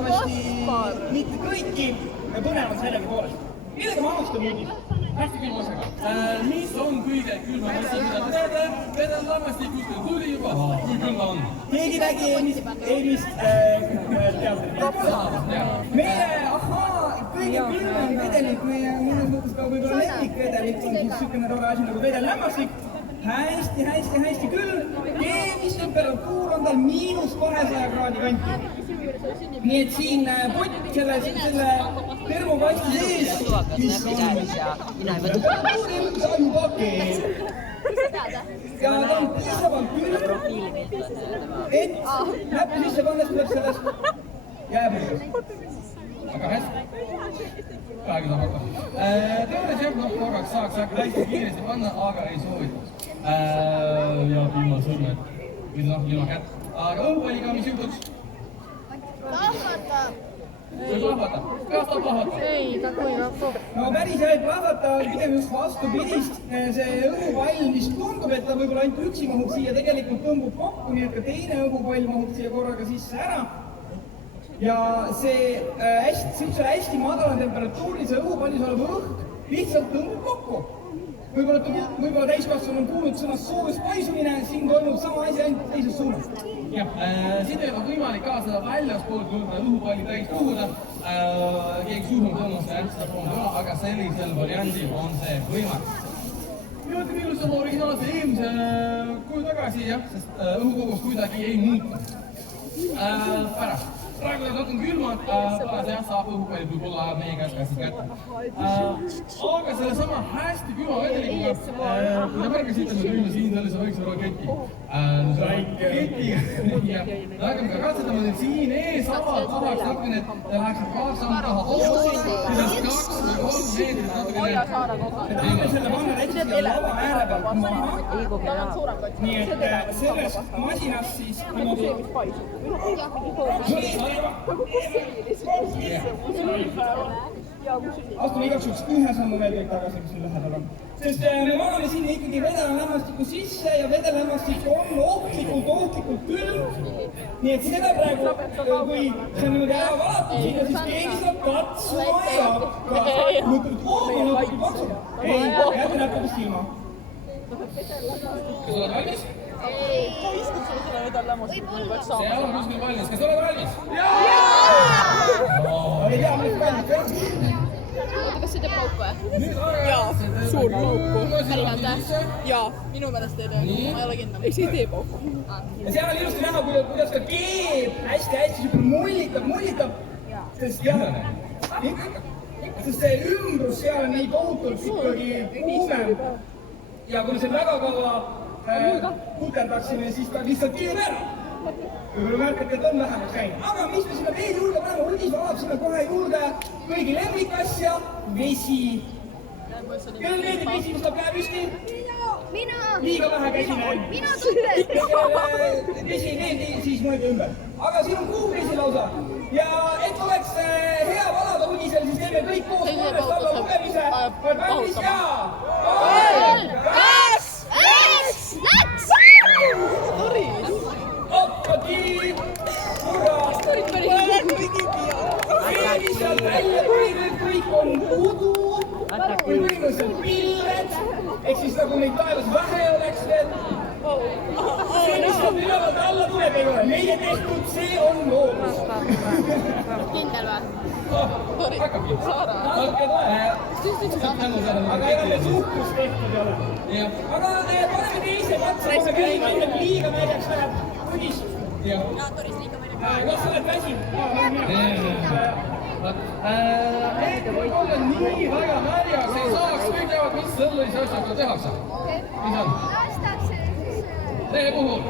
arvatavasti mitte kõiki põnevad sellega poolest. Millega ma alustan uudis? Hästi külma osaga. Mis on kõige külmam asi, mida te teate? Vedel lammastikust tuli juba, kui külma on. Keegi nägi eelmist teatrit. Meie, kõige külmam vedelik, meie mõnes mõttes ka võib-olla lemmikvedelik on siis niisugune tore asi nagu vedel lämmastik. Hästi külm. Keemistemperatuur on tal -200 kraadi kanti. Nii et siin pott selle termokasti sees, mis on pakeel. Ja ta on piisavalt külm, et näppi sisse pannes tuleb sellest jääpõrgast. Aga hästi. Praegu saab hakka. Teine šef korraks saaks hästi kiiresti panna, aga ei soovitaks. Ja ilma sõrmed. Või ilma kätt. Aga õhupalliga mis jutuks? Plahvata! Kui plahvata? Kas ta plahvata? Ei, ta kuivab. No päris ei plahvata, pigem just vastupidist. See õhupall, mis tundub, et ta võib-olla ainult üksi mahub siia, tegelikult tõmbub kokku, nii et ka teine õhupall mahub siia korraga sisse ära. Ja see hästi madala temperatuuris õhupallis olev õhk lihtsalt tõmbub kokku. Võib-olla täiskasvanu on kuulnud sõnast soojust paisumine, siin toimub sama asi ainult teises suunas. Jah, siin ei ole võimalik ka seda väljaspoolt õhupalli täis puhuda. Keegi suhum tõmmast äärtsa poole, aga sellisel variandil on see võimalik. Niimoodi millus on originaalse eelmise kuu tagasi, jah, sest õhukogus kuidagi ei muuta. Pärast. Praegu on rohkem külmad, paras jah, saab õhupalli võib-olla meie käest kätte. Aga selle sama hästi külma vedelikuga, kui te märgasite, me tulime siin sellise väikse raketi. Ketiga. Hakkame ka katsetama nüüd siin ees avalt tahaks natukene, et te läheksid 2 sammu taha otsa, siis 2 või 3 meetrit natukene. Me tahame selle panna näiteks lava ääre pealt maha. Nii et sellest masinast siis niimoodi astume igaks juhuks ühe sammu veel kõik tagasi, mis siin lähedal on. Sest me vaatame sinna ikkagi vedelämmastiku sisse ja vedelämmastik on ohtlikult külm. Nii et seda praegu, kui see on niimoodi ära valatud sinna, siis keegi saab katsuma ei hakka. Mõtled, ma natuke katsuma. Ei, jääte näppudest ilma. Kas oled valmis? Ei. Ma viskad sulle selle vedelämmastik, mul peaks saama. See on kuskil valmis. Kas oled valmis? Jaa! Ei tea, mis valmis. Oota, kas see teeb pauku või? Jaa, suur pauku. Päriselt või? Jaa, minu meelest ei tee. Ma ei ole kindel. Eks ei tee pauku. Ja seal on ilusti näha, kuidas ta keeb hästi mullitab. Sest jah, sest see ümbrus seal on nii tohutult ikkagi kuumem. Ja kui me see väga kaua puterdaksime, siis ta lihtsalt keeb ära. Võib-olla märkate, et on vähemalt käinud. Aga mis me sinna veel juurde paneme, Uldis valab sinna kohe juurde kõigi lemmikasja, vesi. Kellel meeldib vesi, mis ta käe püsti? Mina! Liiga vähe käsine. Mina tunded! Vesi ei meeldi, siis mõelge ümber. Aga siin on kuumvesi lausa. Ja et oleks hea valada Uldisel, siis teeme kõik koos kolmest alla lugemise. Valmis ja... 3, 2, 1, läks! Oppati! Hurraa! Veeni sealt välja tuli, kõik on pudu. Või põhimõtteliselt pilved. Ehk siis nagu neid taevas vähe oleks veel. See, mis on ülevalt alla tuleb, ei ole meie tehtud, see on loodus. Kindel või? Hakkabki. Natuke toe. Aga ei ole suhtlust tehtud ei ole. Aga paneme teise katse, kohe käima, enne kui liiga märjaks läheb. Uudis. Kas sa oled väsinud? Et võib olla nii väga märjaks ei saaks, kõik teavad, mis sellise asjaga tehakse. Mis on? Lehe puhul.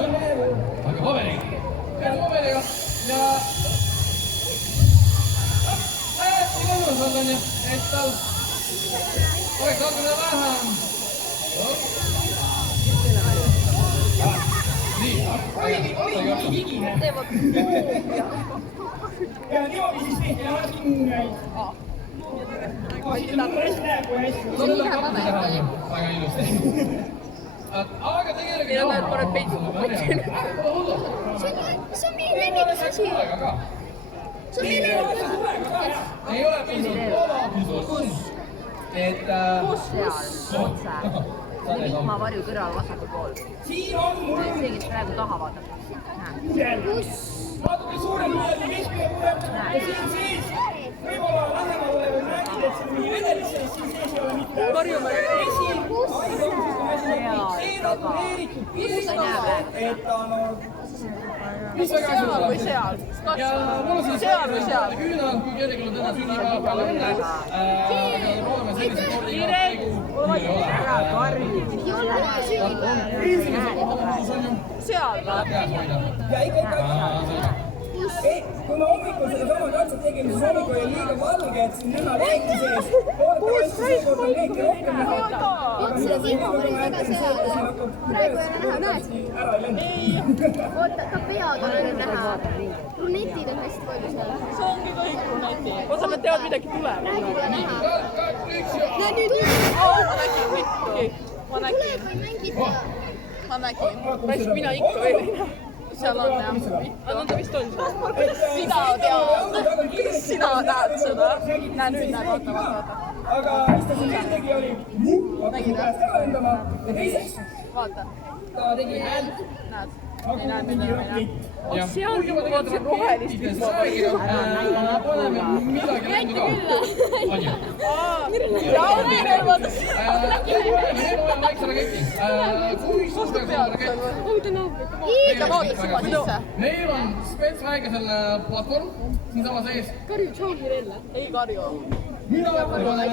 Aga paberiga. Ja hästi mõnus on, et tal oleks natukene vähem. Nii higine. Ja niimoodi siis tehti hästi muuneid. Siit on hästi näeb, kui hästi. Väga ilusti. Aga tegelikult... Mida näed, paned peitsu kokku. See on mingi lemmikas asi. ei ole piisavalt kus. Et vihmavarju kõrval vasakul pool. siin on mul see, kes praegu taha vaatab. natuke suurem kui keskmine pudel ja siin sees võib-olla lähemal olev nägid, et see on mingi vedelis, siis siin sees ei ole mitte vesi, see natureeritud pilt, et ta no mis väga asjad või seal? ja mul on siis Seal või seal? küünal, kui kellelgi on täna sünnipäeva peale õnne, aga loodame sellise spordi ei ole. Esimese kohamusus on ju seal või? peas hoida. ja ikka kui ma hommikul sedasama katset tegin, siis hommikul oli liiga valge, et siin näha leeki sees. Loodetavasti seekord on leeki rohkem näha. Aga mida siin ma jätan see, et siin hakkab praegu ei ole näha, näed? ära ei lendu. Oota, ka pead on näha. Brunetid on hästi palju seal. See ongi kõik bruneti. Osa nad teavad midagi tuleb. Praegu pole näha. Näed nüüd. Ma nägin mikki. Ma Tuleb nägin. või mängid? Ma nägin. Raisk, mina ikka veel ei näe. Seal on jah. No ta vist on seal. Sina tead. Sina näed seda. Näe nüüd, näed, vaata, vaata, vaata. aga mis ta siin veel tegi, oli hakkasin käest ära lendama ja teiseks Vaata. ta tegi häält Näed. nagu mingi rakett. Seal vaata see rohelist vihma. paneme midagi lendu ka. On ju? Ja onirelvad. Meil on väikse raketi. Kui suureks on rakett? Iida vaatab silma sisse. Meil on spetsväikesel platvorm siinsamas ees. Ei karju. Mina panen õlle.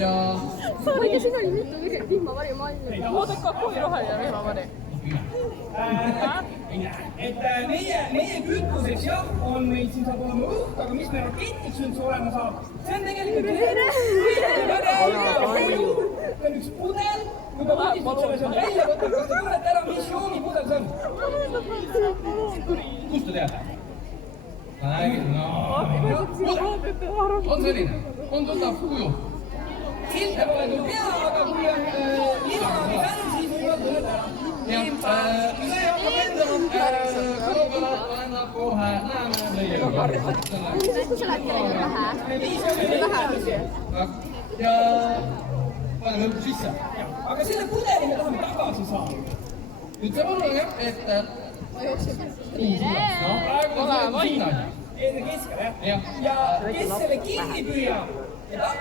Ja Vaadake, kui roheline vihmavari. et meie kütuseks jah, on meil siin saab olema õhk, aga mis meil raketiks üldse olema saab, see on tegelikult see on üks pudel, kui ta võtib selle sealt välja võtab, kas te tunnete ära, mis joogipudel see on? kust te teate? Ma nägin, on selline, on tuntav kuju. Silte pole küll pea, aga kui on limonadi fänn, siis võivad tunned ära. Ja see hakkab lendama, kõrvale lendab kohe, näeme meie. Kus sa lähed kellegi pähe? Ja paneme õlgu sisse. aga selle pudeli me tahame tagasi saada. Nüüd see võrru on jah, et praegu on see sinna. Enne keskel jah? Jah. ja kes selle kinni püüab ja